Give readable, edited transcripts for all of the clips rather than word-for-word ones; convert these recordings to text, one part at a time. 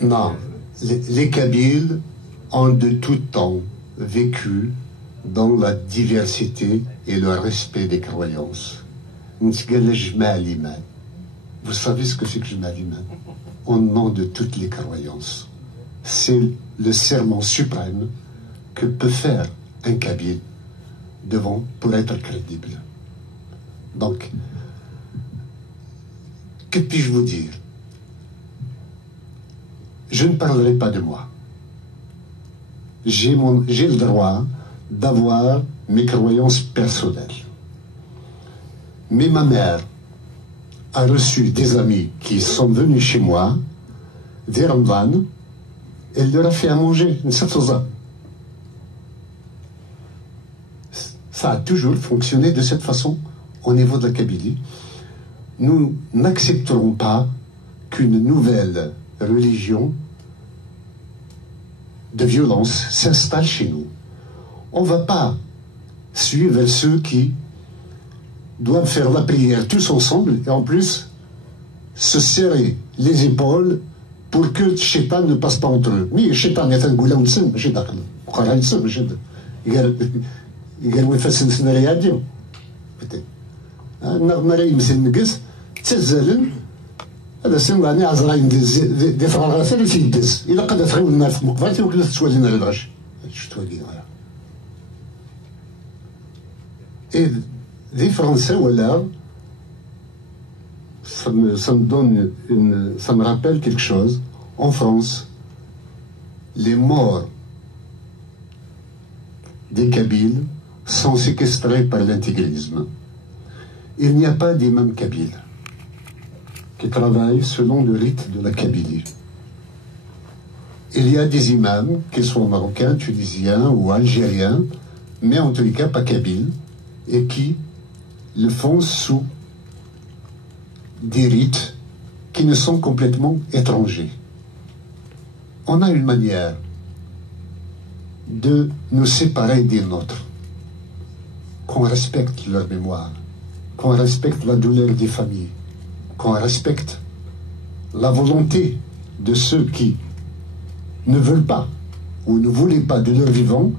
Non, les Kabyles ont de tout temps vécu dans la diversité et le respect des croyances. Vous savez ce que c'est que Jma' l'Iman? Au nom de toutes les croyances. C'est le serment suprême que peut faire un Kabyle devant pour être crédible. Donc, que puis-je vous dire? Je ne parlerai pas de moi. J'ai le droit d'avoir mes croyances personnelles. Mais ma mère a reçu des amis qui sont venus chez moi, des Ramadan, elle leur a fait à manger une satouza. Ça a toujours fonctionné de cette façon au niveau de la Kabylie. Nous n'accepterons pas qu'une nouvelle religion de violence s'installe chez nous. On ne va pas suivre ceux qui doivent faire la prière tous ensemble et en plus se serrer les épaules pour que le Shaitan ne passe pas entre eux. Mais le Shaitan est un goulam de sem, j'ai d'accord. Pourquoi il sem, j'ai d'accord. Il a fait une scénario. Peut-être. نغمري يمثل نقص تزالن هذا سن راني عزراين دي فرغات اللي تيدز الا قد تغيب النار في مقبرتي وكلا تسوالينا على الغش شتوالي et des Français voilà ça me rappelle quelque chose. En France, les morts des Kabyles sont séquestrés par l'intégrisme. Il n'y a pas d'imam kabyle qui travaillent selon le rite de la Kabylie. Il y a des imams, qu'ils soient marocains, tunisiens ou algériens, mais en tous les cas pas kabyles, et qui le font sous des rites qui ne sont complètement étrangers. On a une manière de nous séparer des nôtres, qu'on respecte leur mémoire, qu'on respecte la douleur des familles, qu'on respecte la volonté de ceux qui ne veulent pas ou ne voulaient pas de leur vivant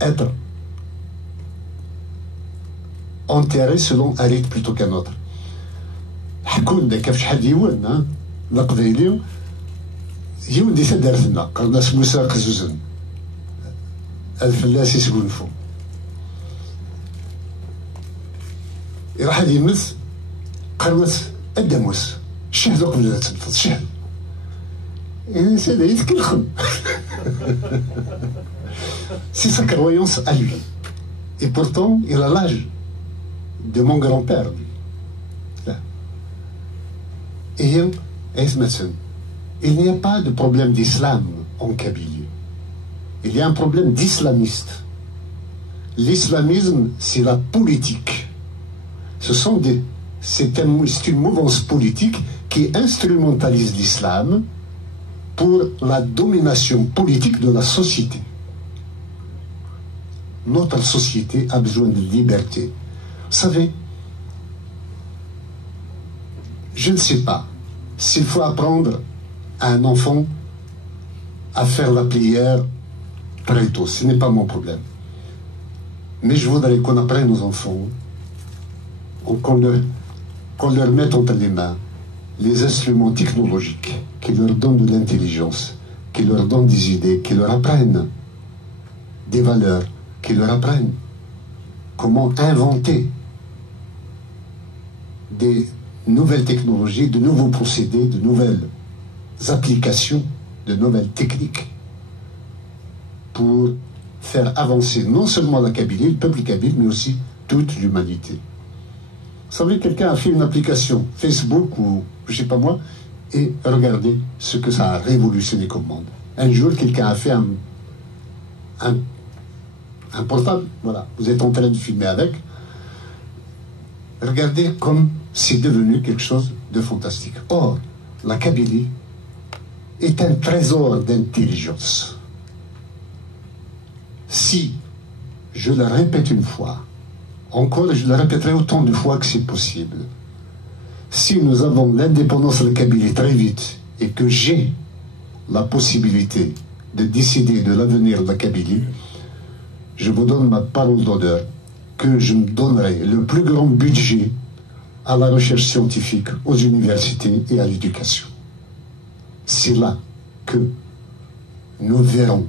être enterrés selon un rite plutôt qu'un autre. حكون كيف شحال ديوان القبايلي ديوان دي دارتنا قرناس موسى قزوزن الفلاس يسقونفو راح يمث قرنت الداموس شهد قبل لا تنفض شهد c'est يتكلخن c'est sa croyance à lui et pourtant il a l'âge de mon grand-père lui. Et il n'y a pas de problème d'islam en Kabylie. Il y a un problème d'islamiste. L'islamisme, c'est la politique. C'est une mouvance politique qui instrumentalise l'islam pour la domination politique de la société. Notre société a besoin de liberté. Vous savez, je ne sais pas s'il faut apprendre à un enfant à faire la prière très tôt. Ce n'est pas mon problème. Mais je voudrais qu'on apprenne aux enfants, qu'on leur mette entre les mains les instruments technologiques qui leur donnent de l'intelligence, qui leur donnent des idées, qui leur apprennent des valeurs, qui leur apprennent comment inventer des nouvelles technologies, de nouveaux procédés, de nouvelles applications, de nouvelles techniques pour faire avancer non seulement la Kabylie, le peuple kabyle, mais aussi toute l'humanité. Vous savez, quelqu'un a fait une application Facebook ou je sais pas moi, et regardez ce que ça a révolutionné comme monde. Un jour, quelqu'un a fait un portable, voilà, vous êtes en train de filmer avec. Regardez comme c'est devenu quelque chose de fantastique. Or, la Kabylie est un trésor d'intelligence. Si, je le répète une fois, encore et je le répéterai autant de fois que c'est possible, si nous avons l'indépendance de la Kabylie très vite et que j'ai la possibilité de décider de l'avenir de la Kabylie, je vous donne ma parole d'honneur que je me donnerai le plus grand budget à la recherche scientifique, aux universités et à l'éducation. C'est là que nous verrons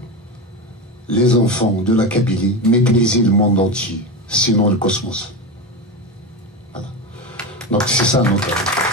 les enfants de la Kabylie maîtriser le monde entier, sinon le cosmos. Voilà. Donc c'est ça notre...